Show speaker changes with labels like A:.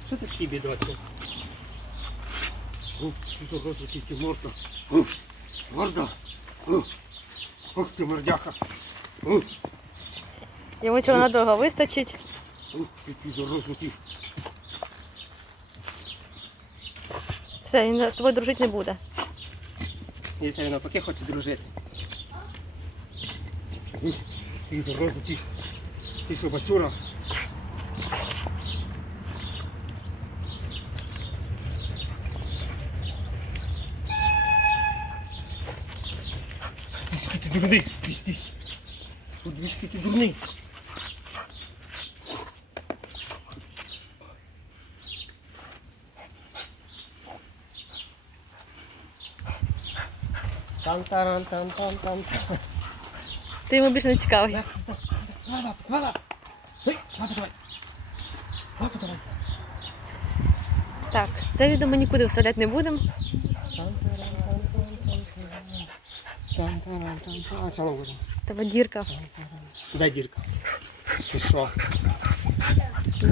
A: Що ти такий бідочок?
B: Тут розвитки морда. Морда. Ох ти мордяха.
C: Йому цього надовго вистачить.
B: Який розвитки.
C: Все, він з тобою дружити не буде.
A: Якщо він навпаки хоче дружити.
B: Який розвитки. Ти собачура. Ти дурний. Піздись. Подвішки ти дурний.
A: Там-тарам-там-там-там.
C: Ти йому більше не цікавий.
B: Лапа. Ой, лапа давай. Лапа давай.
C: Так, це відео ми нікуди вставляти не будемо.
A: Там-тарам-там-там. А чого буде?
C: Тебе дірка.
A: Куди дірка? Ти що?